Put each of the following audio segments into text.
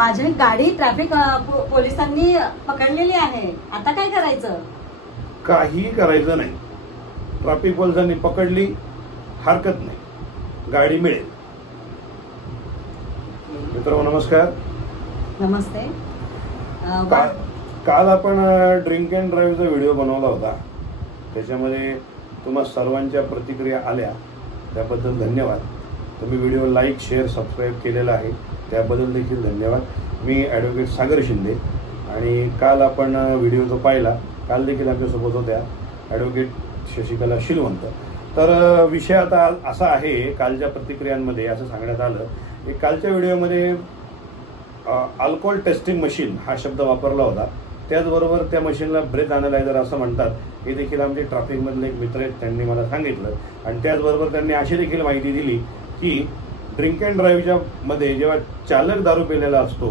माझी गाडी ट्रॅफिक पोलिसांनी पकडलेली आहे, आता काय करायचं? काही करायचं नाही. ट्रॅफिक पोलिसांनी पकडली, हरकत नाही, गाडी मिळेल. मित्रांनो नमस्कार. नमस्ते. काल आपण ड्रिंक अँड ड्राईव्हचा व्हिडिओ बनवला होता. त्याच्यामध्ये तुम्हा सर्वांच्या प्रतिक्रिया आल्या, त्याबद्दल धन्यवाद. तुम्ही व्हिडिओ लाईक शेअर सबस्क्राईब केलेला आहे, त्याबद्दल देखील धन्यवाद. मी ॲडव्होकेट सागर शिंदे आणि काल आपण व्हिडिओ जो पाहिला, काल देखील आमच्यासोबत होत्या ॲडव्होकेट शशिकला शिलवंत. तर विषय आता असा आहे, कालच्या प्रतिक्रियांमध्ये असं सांगण्यात आलं की कालच्या व्हिडिओमध्ये अल्कोहोल टेस्टिंग मशीन हा शब्द वापरला होता. त्याचबरोबर त्या मशीनला ब्रेथ अनालायझर असं म्हणतात, हे देखील आमचे ट्रॅफिकमधले एक मित्र आहेत, त्यांनी मला सांगितलं. आणि त्याचबरोबर त्यांनी अशी देखील माहिती दिली की ड्रिंक अँड ड्राईव्हच्या मध्ये जेव्हा चालक दारू पिलेला असतो,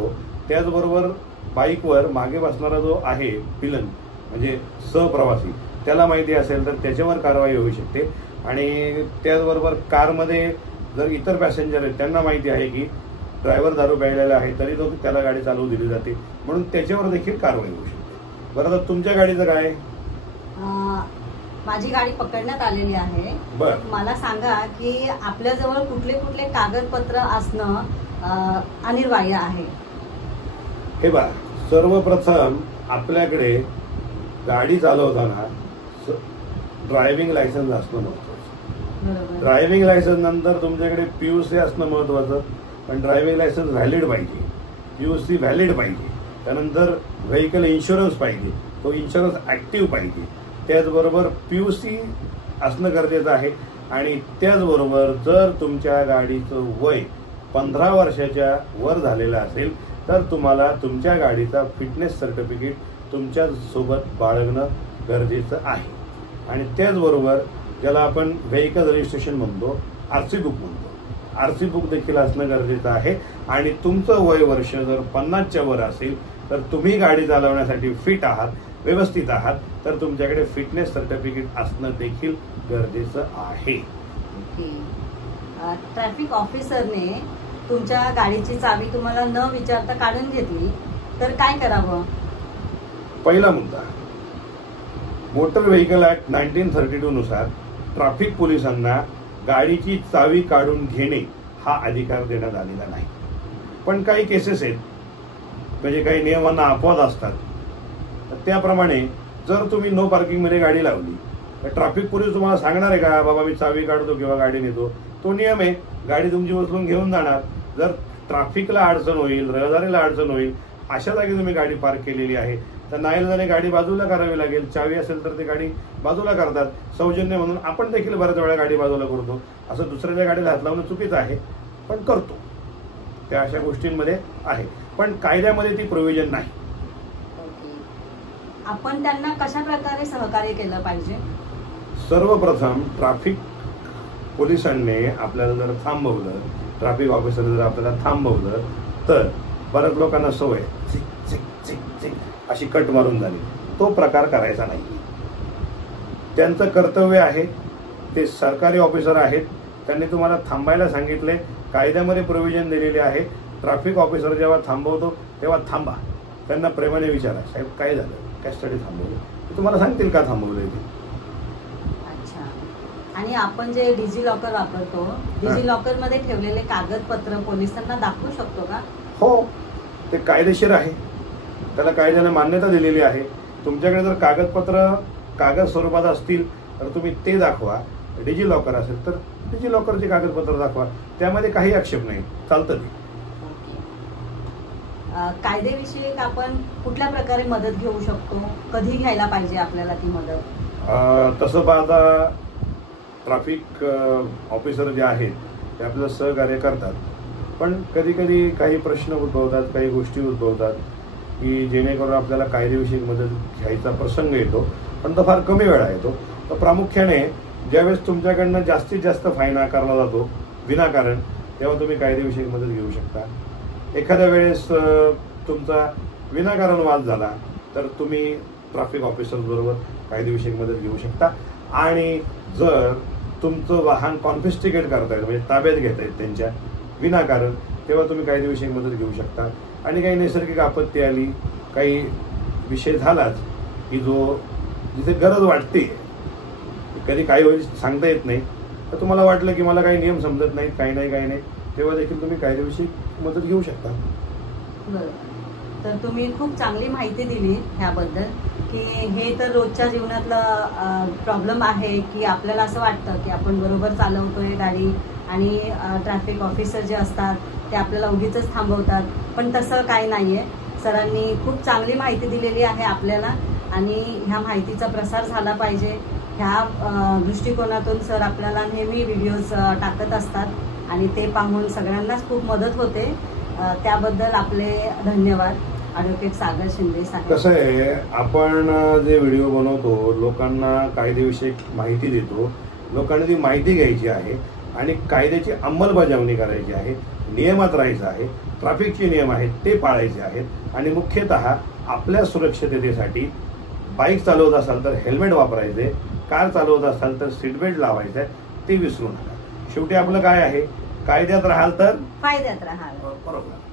त्याचबरोबर बाईकवर मागे बसणारा जो आहे पिलन म्हणजे सहप्रवासी, त्याला माहिती असेल तर त्याच्यावर कारवाई होऊ शकते. आणि त्याचबरोबर कारमध्ये जर इतर पॅसेंजर आहेत त्यांना माहिती आहे की ड्रायव्हर दारू प्यायलेला आहे, तरी तो त्याला गाडी चालवू दिली जाते, म्हणून त्याच्यावर देखील कारवाई होऊ शकते. बरं, तर तुमच्या गाडीचं काय? माझी गाडी पकडण्यात आलेली आहे. मला सांगा की आपल्याजवळ कुठले कुठले कागदपत्र असणं अनिवार्य आहे? हे बघा, सर्वप्रथम आपल्याकडे गाडी चालवताना ड्रायव्हिंग लायसन्स असणं महत्वाचं. ड्रायव्हिंग लायसन्स नंतर तुमच्याकडे पीयूसी असणं महत्वाचं, पण ड्रायव्हिंग लायसन्स व्हॅलिड पाहिजे, पीयूसी व्हॅलिड पाहिजे. त्यानंतर व्हेकल इन्शुरन्स पाहिजे, तो इन्शुरन्स ऍक्टिव्ह पाहिजे. त्याचबरोबर पीयूसी असणं गरजेचं आहे. आणि त्याचबरोबर जर तुमच्या गाडीचं वय 15 वर्षाच्या वर झालेलं असेल तर तुम्हाला तुमच्या गाडीचा फिटनेस सर्टिफिकेट तुमच्या सोबत बाळगणं गरजेचं आहे. आणि त्याचबरोबर ज्याला आपण व्हेकल रजिस्ट्रेशन म्हणतो, आरसी बुक म्हणतो, आरसी बुक देखील असणं गरजेचं आहे. आणि तुमचं वय वर्ष जर 50च्या वर असेल तर तुम्ही गाडी चालवण्यासाठी फिट आहात, व्यवस्थित आहात, तर तुमच्याकडे फिटनेस सर्टिफिकेट असणं देखील गरजेचं आहे. ट्रॅफिक ऑफिसरने तुमच्या गाडीची चावी तुम्हाला न विचारता काढून घेतली तर काय करावं? पहिला मुद्दा, मोटर व्हेकल ऍक्ट 1932 नुसार ट्रॅफिक पोलिसांना गाडीची चावी काढून घेणे हा अधिकार देण्यात आलेला नाही. पण काही केसेस आहेत, म्हणजे काही नियमांना अपवाद असतात. त्याप्रमाणे जर तुम्ही नो पार्किंग मध्ये गाडी लावली तर ट्रॅफिक पोलीस तुम्हाला सांगणार आहे का बाबा मी चावी काढतो किंवा गाडी नेतो? तो नियम आहे, गाडी तुमची उचलून घेऊन जाणार. जर ट्रॅफिकला अडचण होईल, रहदारीला अडचण होईल, अशा जागी तुम्ही गाडी पार्क केलेली आहे तर नाईलाजाने गाडी बाजूला करावी लागेल. चावी असेल तर ती गाडी बाजूला करतात सौजन्य म्हणून. आपण देखील बऱ्याच वेळा गाडी बाजूला करतो, असं दुसऱ्याच्या गाडीला हात लावणं चुकीचं आहे, पण करतो. त्या अशा गोष्टींमध्ये आहे, पण कायद्यामध्ये ती प्रोव्हिजन नाही. आपण त्यांना कशा प्रकारे सहकार्य केलं पाहिजे? सर्वप्रथम ट्रॅफिक पोलिसांनी आपल्याला जर थांबवलं, ट्रॅफिक ऑफिसरने जर आपल्याला थांबवलं तर बऱ्याच लोकांना सवय चिक चिक चिक चिक अशी कट मारून झाली. तो प्रकार करायचा नाही. त्यांचं कर्तव्य आहे, ते सरकारी ऑफिसर आहेत, त्यांनी तुम्हाला थांबायला सांगितले, कायद्यामध्ये प्रोव्हिजन दिलेले आहे. ट्रॅफिक ऑफिसर जेव्हा थांबवतो तेव्हा थांबा, त्यांना प्रेमाने विचारा साहेब काय झालं, कशासाठी थांबवलं, ते तुम्हाला सांगतील का थांबवलंय ते. अच्छा. आणि आपण जे डिजी लॉकर वापरतो, डिजी लॉकर मध्ये ठेवलेले कागदपत्र पोलिसांना दाखवू शकतो का? हो, ते कायदेशीर आहे, त्याला कायद्याने मान्यता दिलेली आहे. तुमच्याकडे जर कागदपत्र कागद स्वरूपात असतील तर तुम्ही ते दाखवा. डिजी लॉकर असेल तर डिजी लॉकरचे कागदपत्र दाखवा, त्यामध्ये काही आक्षेप नाही, चालतं ते. कायदेविषयी आपण कुठल्या प्रकारे मदत घेऊ शकतो, कधी घ्यायला पाहिजे आपल्याला ती मदत? तसं पाहता ट्रॅफिक ऑफिसर जे आहेत ते आपल्याला सहकार्य करतात, पण कधी कधी काही प्रश्न उद्भवतात, काही गोष्टी उद्भवतात की जेणेकरून आपल्याला कायदेविषयक मदत घ्यायचा प्रसंग येतो, पण तो फार कमी वेळा येतो. तर प्रामुख्याने ज्यावेळेस तुमच्याकडनं जास्तीत जास्त फाईन आकारला जातो विनाकारण, तेव्हा तुम्ही कायदेविषयक मदत घेऊ शकता. एखाद्या वेळेस तुमचा विनाकारण वाद झाला तर तुम्ही ट्रॅफिक ऑफिसर बरोबर कायदेविषयक मदत घेऊ शकता. आणि जर तुमचं वाहन कॉन्फिस्टिकेट करतायत म्हणजे ताब्यात घेतायत त्यांच्या विनाकारण, तेव्हा तुम्ही कायदेविषयक मदत घेऊ शकता. आणि काही नैसर्गिक आपत्ती आली, काही विषय झालाच की जो जिथे गरज वाटते, कधी काही होईल सांगता येत नाही, तर तुम्हाला वाटलं की मला काही नियम समजत नाहीत, काही नाही, तेव्हा देखील तुम्ही कायदेविषयक मदत घेऊ शकता. बरोबर. तर तुम्ही खूप चांगली माहिती दिली ह्याबद्दल, की हे तर रोजच्या जीवनातलं प्रॉब्लेम आहे की आपल्याला असं वाटतं की आपण बरोबर चालवतोय गाडी आणि ट्रॅफिक ऑफिसर जे असतात ते आपल्याला उगीचच थांबवतात, पण तसं काही नाहीये. सरांनी खूप चांगली माहिती दिलेली आहे आपल्याला आणि ह्या माहितीचा प्रसार झाला पाहिजे ह्या दृष्टिकोनातून सर आपल्याला नेहमी व्हिडिओज टाकत असतात आणि ते पाहून सगळ्यांनाच खूप मदत होते. त्याबद्दल आपले धन्यवाद ॲडव्होकेट सागर शिंदे साहेब. कसं आहे, आपण जे व्हिडिओ बनवतो, लोकांना कायदेविषयक माहिती देतो, लोकांनी ती माहिती घ्यायची आहे आणि कायद्याची अंमलबजावणी करायची आहे, नियमात राहायचं आहे, ट्रॅफिकचे नियम आहेत ते पाळायचे आहेत आणि मुख्यतः आपल्या सुरक्षिततेसाठी बाईक चालवत असाल तर हेल्मेट वापरायचे, कार चालवत असाल तर सीट बेल्ट लावायचं, ते विसरू नका. शेवटी आपलं काय आहे, कायद्यात राहाल तर फायद्यात राहाल. बरोबर.